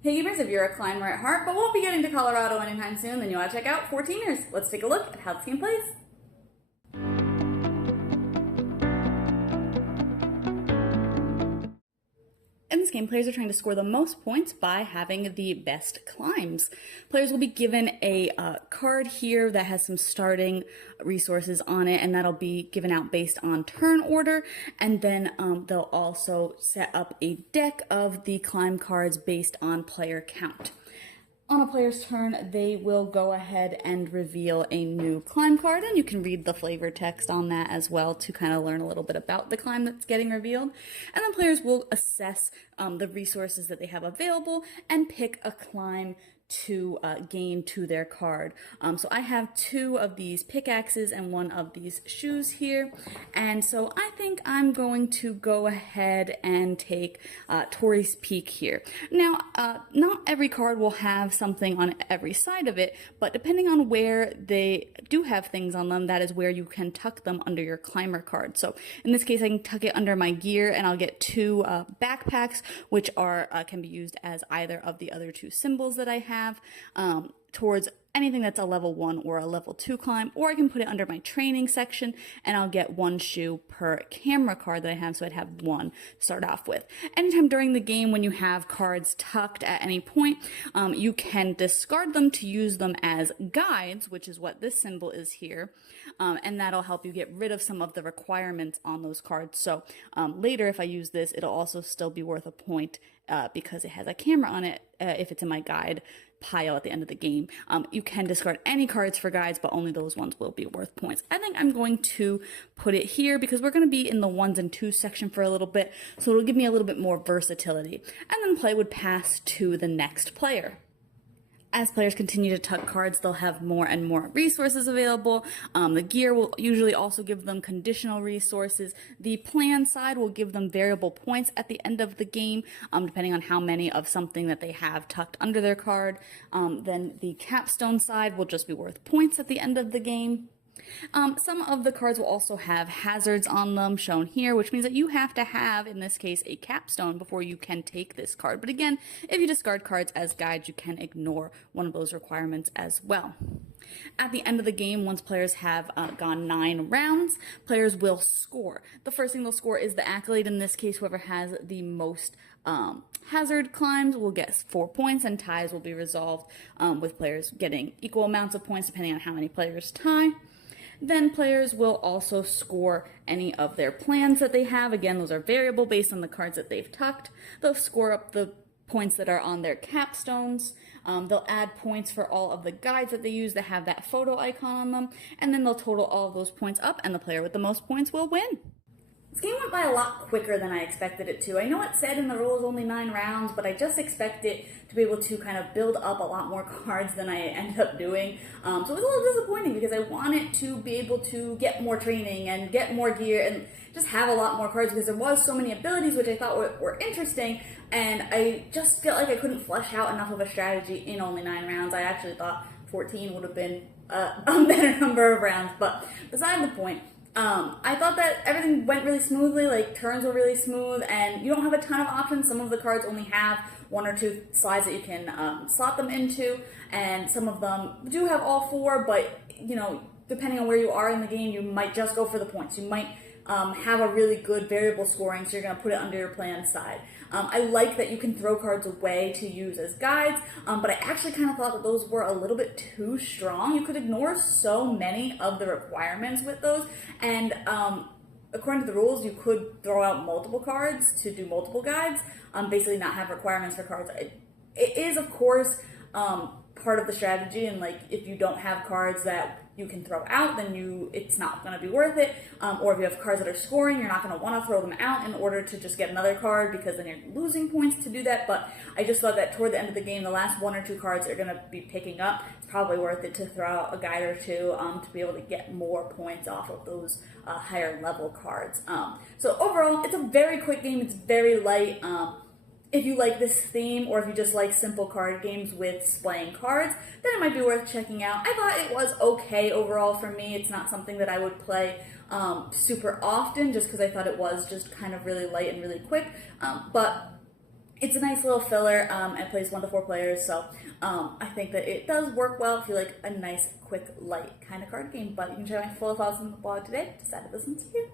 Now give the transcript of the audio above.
Hey gamers, if you're a climber at heart but won't be getting to Colorado anytime soon, then you want to check out 14ers. Let's take a look at how this game plays. In this game, players are trying to score the most points by having the best climbs. Players will be given a card here that has some starting resources on it, and that'll be given out based on turn order. And then they'll also set up a deck of the climb cards based on player count. On a player's turn, they will go ahead and reveal a new climb card, and you can read the flavor text on that as well to kind of learn a little bit about the climb that's getting revealed. And then players will assess the resources that they have available and pick a climb to gain to their card. So I have two of these pickaxes and one of these shoes here, and so I think I'm going to go ahead and take Tori's Peak here. Now, not every card will have something on every side of it, but depending on where they do have things on them, that is where you can tuck them under your climber card. So in this case, I can tuck it under my gear, and I'll get two backpacks, which are can be used as either of the other two symbols that I have. Towards anything that's a level 1 or a level 2 climb, or I can put it under my training section and I'll get one shoe per camera card that I have, so I'd have one to start off with. Anytime during the game when you have cards tucked at any point, you can discard them to use them as guides, which is what this symbol is here, and that'll help you get rid of some of the requirements on those cards. So later, if I use this, it'll also still be worth a point because it has a camera on it if it's in my guide pile at the end of the game. You can discard any cards for guides, but only those ones will be worth points. I think I'm going to put it here because we're going to be in the 1s and 2s section for a little bit, so it'll give me a little bit more versatility. And then play would pass to the next player. As players continue to tuck cards, they'll have more and more resources available. The gear will usually also give them conditional resources. The plan side will give them variable points at the end of the game, depending on how many of something that they have tucked under their card. Then the capstone side will just be worth points at the end of the game. Some of the cards will also have hazards on them shown here, which means that you have to have, in this case, a capstone before you can take this card. But again, if you discard cards as guides, you can ignore one of those requirements as well. At the end of the game, once players have gone 9 rounds, players will score. The first thing they'll score is the accolade. In this case, whoever has the most hazard climbs will get 4 points, and ties will be resolved with players getting equal amounts of points depending on how many players tie. Then players will also score any of their plans that they have. Again, those are variable based on the cards that they've tucked. They'll score up the points that are on their capstones. They'll add points for all of the guides that they use that have that photo icon on them. And then they'll total all of those points up, and the player with the most points will win. This game went by a lot quicker than I expected it to. I know it said in the rules only 9 rounds, but I just expect it to be able to kind of build up a lot more cards than I ended up doing. So it was a little disappointing because I wanted to be able to get more training and get more gear and just have a lot more cards because there was so many abilities which I thought were interesting, and I just felt like I couldn't flesh out enough of a strategy in only 9 rounds. I actually thought 14 would have been a better number of rounds, but beside the point. I thought that everything went really smoothly, like turns were really smooth, and you don't have a ton of options. Some of the cards only have 1 or 2 slides that you can slot them into, and some of them do have all 4, but, you know, depending on where you are in the game, you might just go for the points. You might have a really good variable scoring, so you're going to put it under your plan side. I like that you can throw cards away to use as guides, but I actually kind of thought that those were a little bit too strong. You could ignore so many of the requirements with those, and according to the rules, you could throw out multiple cards to do multiple guides, basically not have requirements for cards. It is, of course, part of the strategy, and like if you don't have cards that you can throw out, then it's not going to be worth it. Or if you have cards that are scoring, you're not going to want to throw them out in order to just get another card because then you're losing points to do that. But I just thought that toward the end of the game, the last 1 or 2 cards that you're going to be picking up, it's probably worth it to throw out a guide or 2 to be able to get more points off of those higher level cards. So overall, it's a very quick game. It's very light. If you like this theme, or if you just like simple card games with splaying cards, then it might be worth checking out. I thought it was okay overall for me. It's not something that I would play super often just because I thought it was just kind of really light and really quick. But It's a nice little filler and plays 1 to 4 players, so I think that it does work well if you like a nice, quick, light kind of card game. But you can check my full thoughts on the blog today. Decided to listen to you.